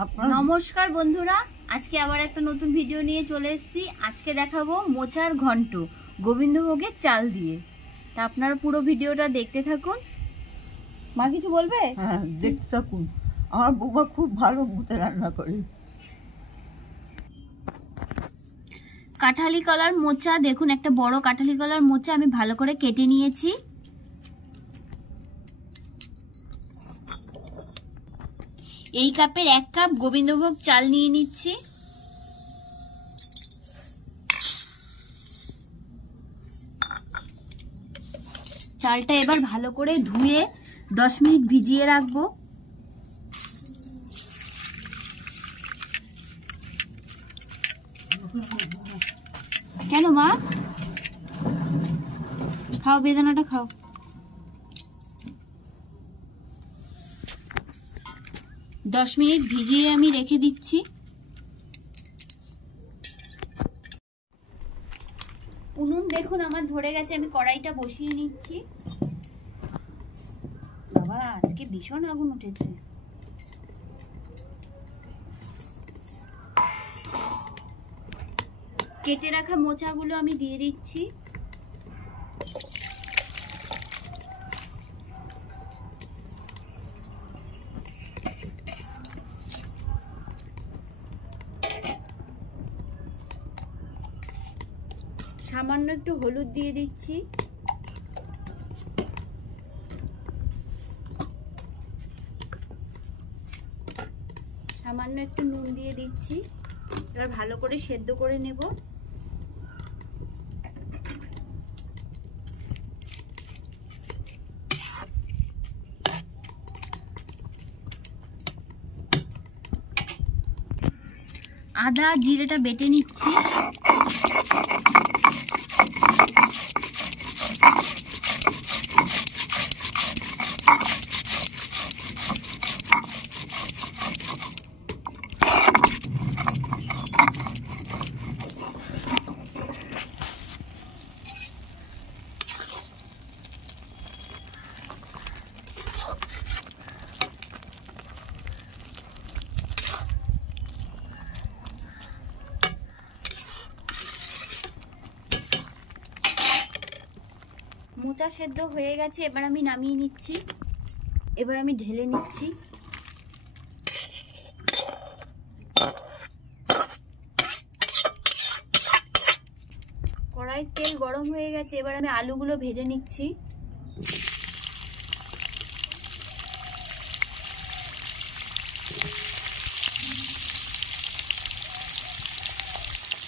নমস্কার বন্ধুরা, আজকে আবার একটা নতুন ভিডিও নিয়ে চলে এসেছি। আজকে দেখাবো মোচার ঘন্ট গোবিন্দভোগের চাল দিয়ে। তা আপনারা পুরো ভিডিওটা দেখতে থাকুন। মা কিছু বলবে? হ্যাঁ, দেখতে থাকুন। আমার বৌমা খুব ভালো মোচা রান্না করে। কাঁঠালি কলার মোচা দেখুন, একটা বড় কাঁঠালি কলার মোচা আমি ভালো করে কেটে নিয়েছি। এই কাপের 1 কাপ গোবিন্দভোগ চাল নিয়ে নিচ্ছি। চালটা এবার ভালো করে ধুয়ে 10 মিনিট ভিজিয়ে রাখবো। কেন মা? খাও, বেদানাটা খাও। দশ মিনিট ভিজিয়ে আমি রেখে দিচ্ছি। উনুন দেখুন আমার ধরে গেছে, আমি কড়াইটা বসিয়ে নিচ্ছি। বাবা, আজকে ভীষণ আগুন উঠেছে। কেটে রাখা মোচাগুলো আমি দিয়ে দিচ্ছি। সামান্য একটু হলুদ দিয়ে দিচ্ছি। সামান্য একটু নুন দিয়ে দিচ্ছি। এবার ভালো করে সেদ্ধ করে নেব। আদা জিরেটা বেটে নিচ্ছি। মোচা সেদ্ধ হয়ে গেছে, এবার আমি নামিয়ে নিচ্ছি। এবার আমি ঢেলে নিচ্ছি। কড়াইয়ের তেল গরম হয়ে গেছে, এবার আমি আলুগুলো ভেজে নিচ্ছি।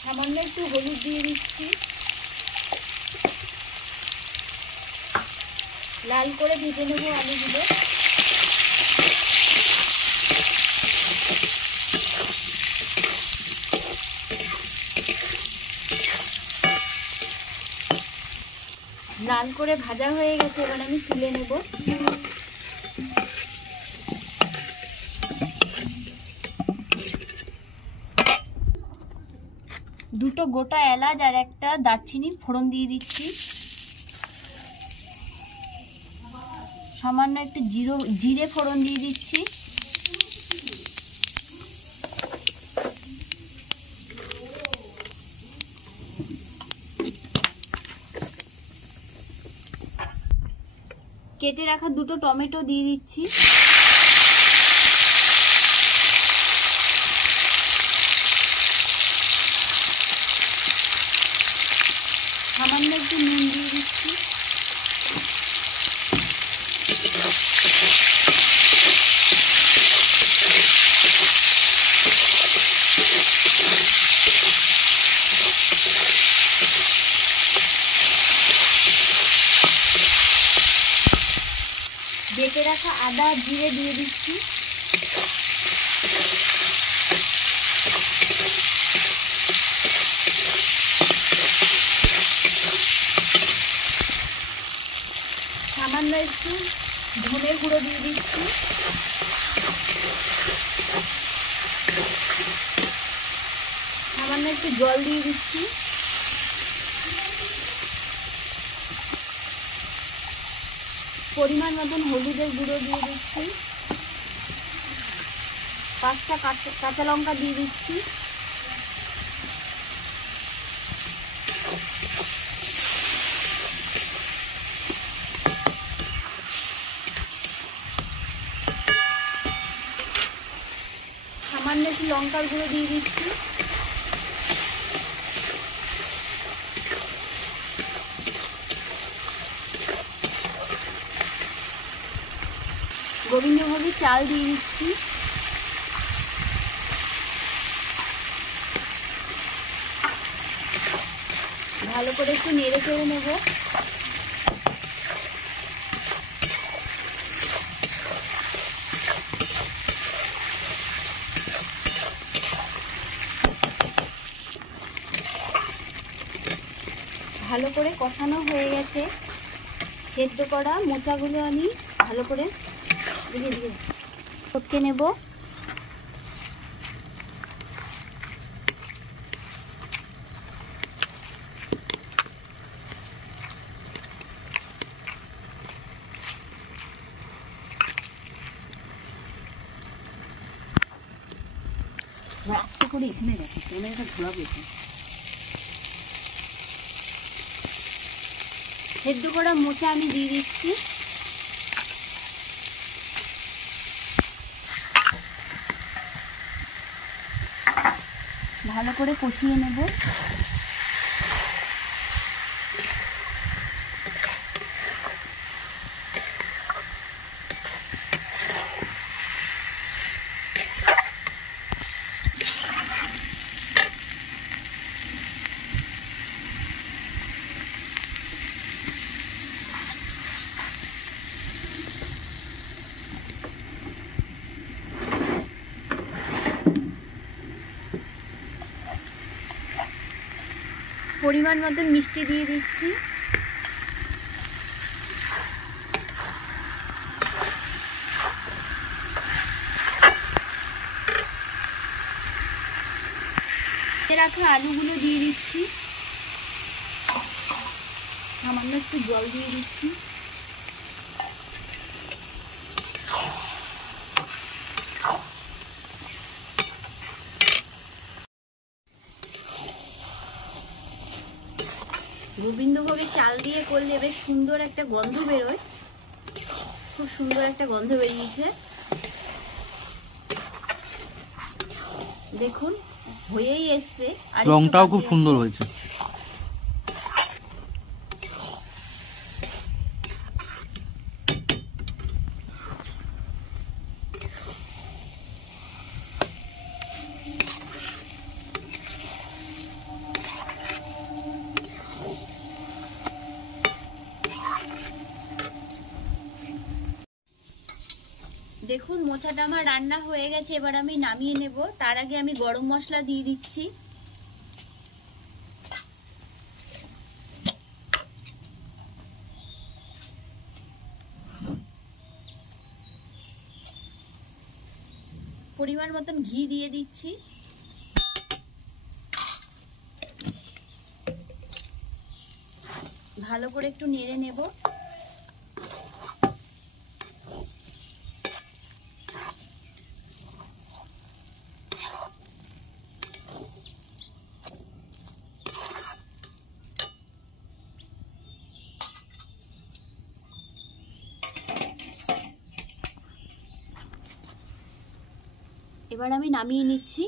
সামান্য একটু হলুদ দিয়ে দিচ্ছি। লাল করে ভেজে নেব আলুগুলো। লাল করে ভাজা হয়ে গেছে, এবার আমি তুলে নেব। দুটো গোটা এলাচ আর একটা দারচিনি ফোড়ন দিয়ে দিচ্ছি। সামান্য একটু জিরে ফোড়ন দিয়ে দিচ্ছি। কেটে রাখা দুটো টমেটো দিয়ে দিচ্ছি। সামান্য একটু নুন দিয়ে দিচ্ছি। বেটে রাখা আদা জিরে দিয়ে দিচ্ছি। সামান্য একটু ধনে গুঁড়ো দিয়ে দিচ্ছি। সামান্য একটু জল দিয়ে দিচ্ছি। পরিমাণ মতন হলুদের গুঁড়ো দিয়ে দিচ্ছি। 5টা কাঁচা লঙ্কা দিয়ে দিচ্ছি। সামান্য একটু লঙ্কার গুঁড়ো দিয়ে দিচ্ছি। গোবিন্দভোগের চাল দিয়ে দিচ্ছি। ভালো করে একটু নেড়ে চেড়ে নেব। ভালো করে কষানো হয়ে গেছে। সেদ্ধ করা মোচাগুলো আমি ভালো করে ধীরে ধীরে টপকে নেব। আস্তে করে এখানে দেখো, ক্যামেরাটা ঘোরাবো এখানে। সেদ্ধ করা মোচা আমি দিয়ে দিচ্ছি। ভালো করে কষিয়ে নেব। পরিমাণ মতন মিষ্টি দিয়ে দিচ্ছি। রাখা আলুগুলো দিয়ে দিচ্ছি। সামান্য একটু জল দিয়ে দিচ্ছি। গোবিন্দভোগের চাল দিয়ে করলে বেশ সুন্দর একটা গন্ধ বেরোয়। খুব সুন্দর একটা গন্ধ বেরিয়েছে। দেখুন হয়েই এসছে। আর রংটাও খুব সুন্দর হয়েছে। দেখুন মোচাটা আমার রান্না হয়ে গেছে। এবার আমি নামিয়ে নেব। তার আগে আমি গরম মশলা দিয়ে দিচ্ছি। পরিমাণ মতন ঘি দিয়ে দিচ্ছি। ভালো করে একটু নেড়ে নেব। এবার আমি নামিয়ে নিচ্ছি।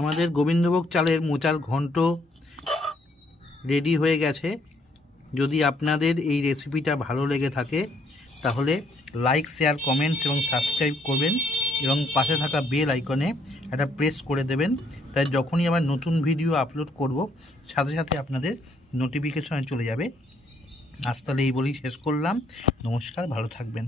আমাদের গোবিন্দভোগ চালের মোচার ঘন্ট রেডি হয়ে গেছে। যদি আপনাদের এই রেসিপিটা ভালো লেগে থাকে তাহলে লাইক, শেয়ার, কমেন্টস এবং সাবস্ক্রাইব করবেন এবং পাশে থাকা বেল আইকনে একটা প্রেস করে দেবেন। তাই যখনই আবার নতুন ভিডিও আপলোড করব সাথে সাথে আপনাদের নোটিফিকেশনে চলে যাবে। আজ তাহলে এই বলেই শেষ করলাম। নমস্কার, ভালো থাকবেন।